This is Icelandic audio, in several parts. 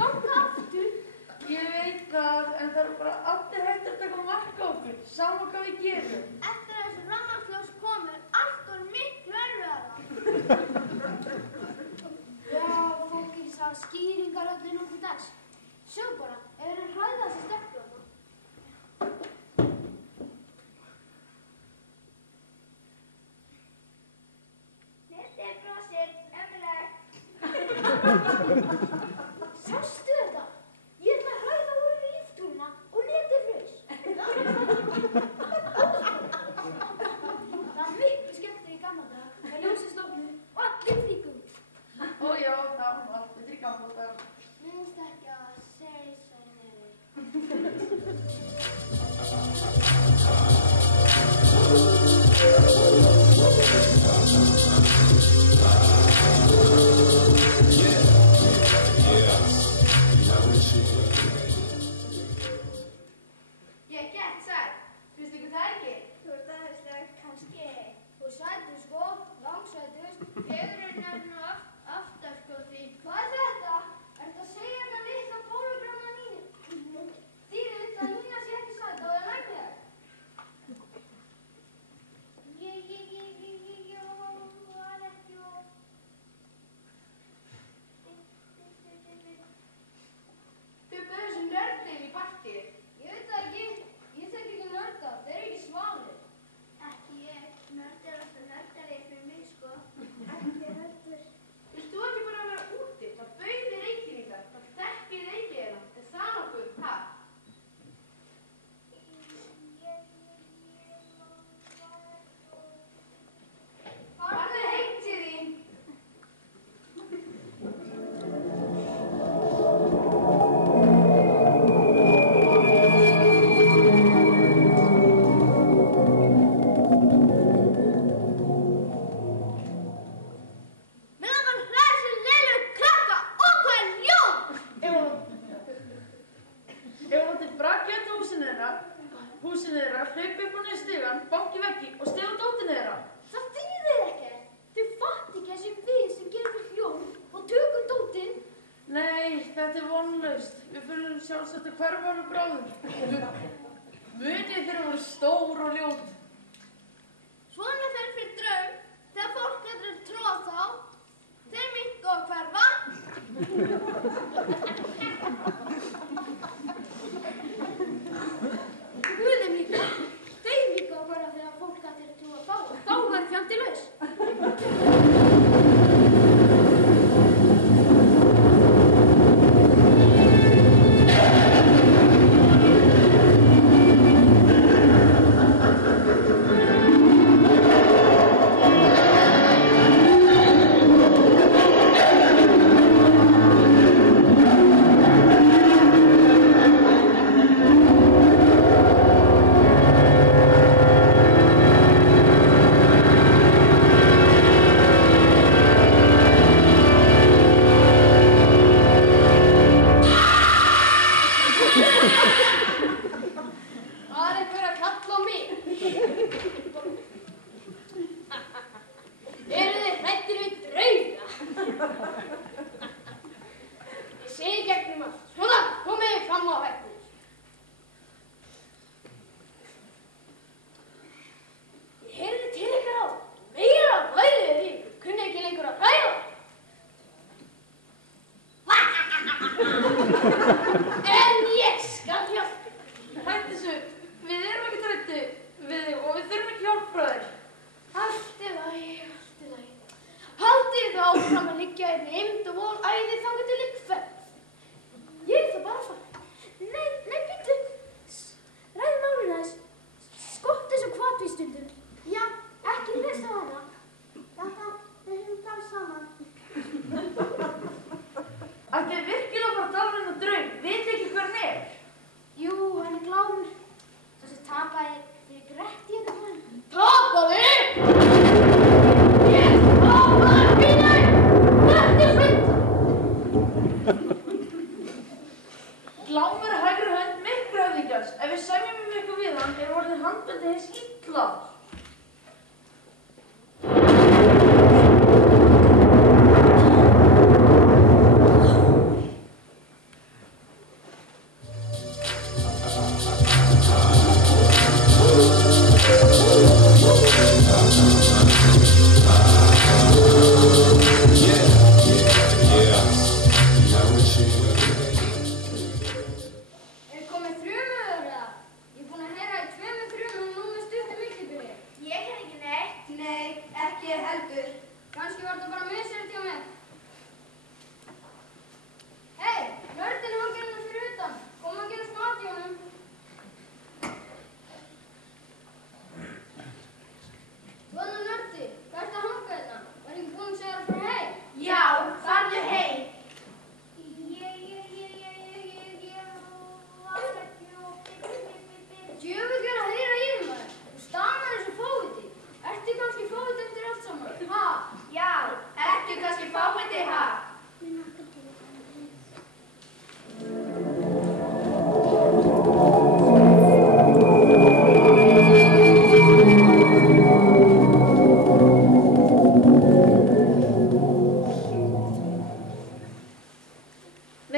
ganga aftur? Ég veit það, en það eru bara allir hægt að taka mark á okkur, saman hvað við gerum. Eftir að þessu rafmagnsljós komur, allt var miklu erfiðara. Já, fólk ekki sá skýringar öllu nú til dags. Sjá bara, ef þeir hræða þessi stelpur þarna. Nesti brosir, ömurlegt. Sástu þetta? Ég ætla að hræða úr líftúruna og neti fraus. Það miklu skemmtir í gamla daga með ljósið stofnuðu og allir fríkum. Ó já, það var allt betri í gamla daga. Minnst ekki að segja nefnir. Ég get sætt. Finnst ykkur það ekki? Þú ert aðeinslega kannski. Þú sættur sko, langsættust. Fegurinn nú aftar sko því. Hvað er þetta? Ertu að segja þetta litla bólugranna mínu? Þýðir að Nína sé ekki sætt og það lægði þér? Ég var ekki of. Þau bauðu þessum nördum í partíð. Ég veit það ekki. Ég þekki ekki nörda. Þeir eru ekki svanir. Ekki ég. Nörd er alltaf nördari fyrir mig, sko. Ekki heldur. Vilt þú ekki bara vera úti? Það bauði Reykjavíkar. Það þekkir Reykjavíkina. Er það nokkuð? Ha? Farðu heim til þín. Húsinu þeirra, hlaupi upp á niður stigann, banki veggi og stela dótinu þeirra. Það þýðir ekkert. Þau fatt ekki að þessi við sem gerum fyrir hljóm og tökum dótinn. Nei, þetta er vonlaust. Við fyrir sjálfsagt að hverfa alveg bráðum. Munið þegar voru stór og ljót. Svona fer fyrir draum þegar fólk getur tróð þá. Þeir minnka og hverfa. Guðum líka. Þeir minnka og hverfa þegar fólk getur tróð þá. Þá verður fjandi laus.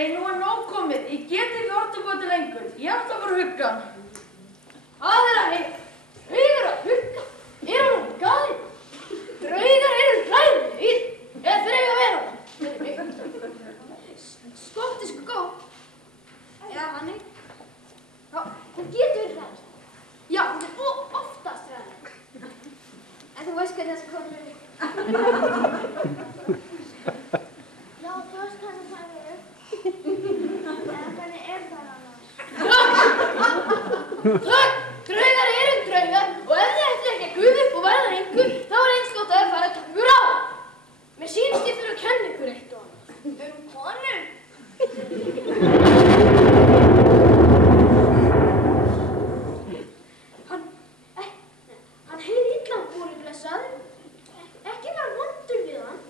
Nei, nú nóg komið. Ég get ekki hort upp á þetta lengur. Ég ætla að fara að hugga hann. Aðra heim. Draugar að hugga. Er hann galinn? Draugar eru hræðir. Eða þeir eiga að vera það. Skott er sko góð. Já, hann er. Já, hún getur verið hræðir. Já, hún er oftast hræðir. En þú veist hvernig þessi konur eru. Já, þú veist hvernig það eru. Eða hvernig er það annars? Takk! Draugar eru draugar og ef þið ætlir ekki að gufa upp og verða einhver, þá er eins gott að þið fara að taka ykkur á. Mér sýnist ég fyrir að kenna ykkur eitt og annað. Konur? Hann heyri illa á búri blessaður. Ekki vera vondur við hann.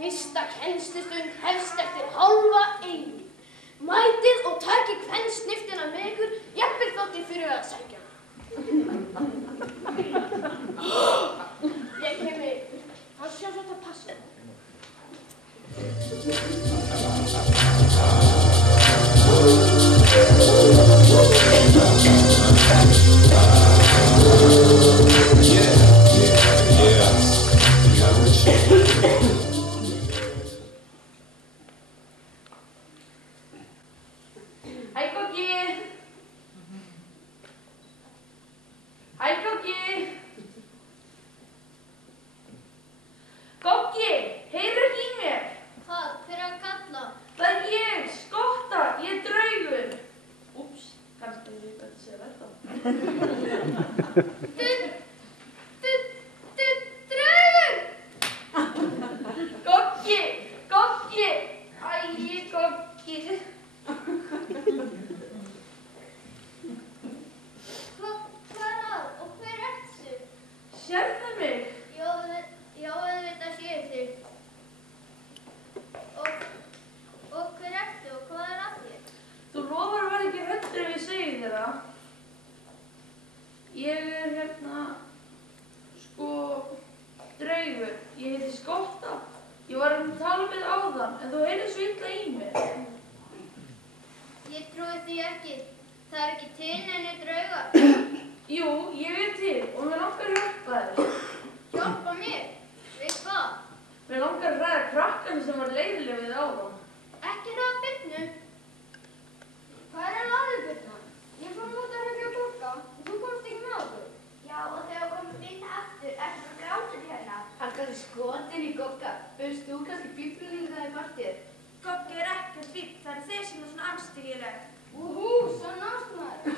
Fyrsta kennslustund hefst eftir hálfa eilífð. Mætið og takið kvensniftina með ykkur, jafnvel þótt þið fyrir að sækja hana. Ég kem með ykkur. Það sé svolítið að passa. Hæ, Goggi! Hæ, Goggi! Goggi, heyrðu ekki í mér? Hvað? Hver er að kalla? Það er ég, Skotta, ég er draugur. Úps, kannski ég veit að segja þetta. Draugur! Goggi, Goggi! Æ, Goggi. Hvað er það? Og hver ert þú? Sérðu mig? Já, auðvitað sé ég þig. Og hver ert þú og hvað er að þér? Þú lofar að vera ekki hræddur ef ég segi þér það. Ég er draugur. Ég heiti Skotta. Ég var að tala með áðan, en þú heyrðir svo illa í mér. Ég trúi því ekki. Það er ekki til neinu draugar. Jú, ég er til og mér langar að hjálpa þér. Hjálpa mér? Við hvað? Mér langar að hræða krakkanum sem var leiðileg við áðan. Ekki hraða Birnu. Hvað er að laða Birna? Ég fór út að hengja Gogga og þú komst ekki með okkur. Já, og þegar komum inn aftur, ertu að gráta hérna? Hann kannski skotin í Gogga. Bauðst þú kannski bíblunni það í partíð? Goggi er ekkert fínt, það er þeir sem er svona anstíkileg. Úhú, svo nást maður.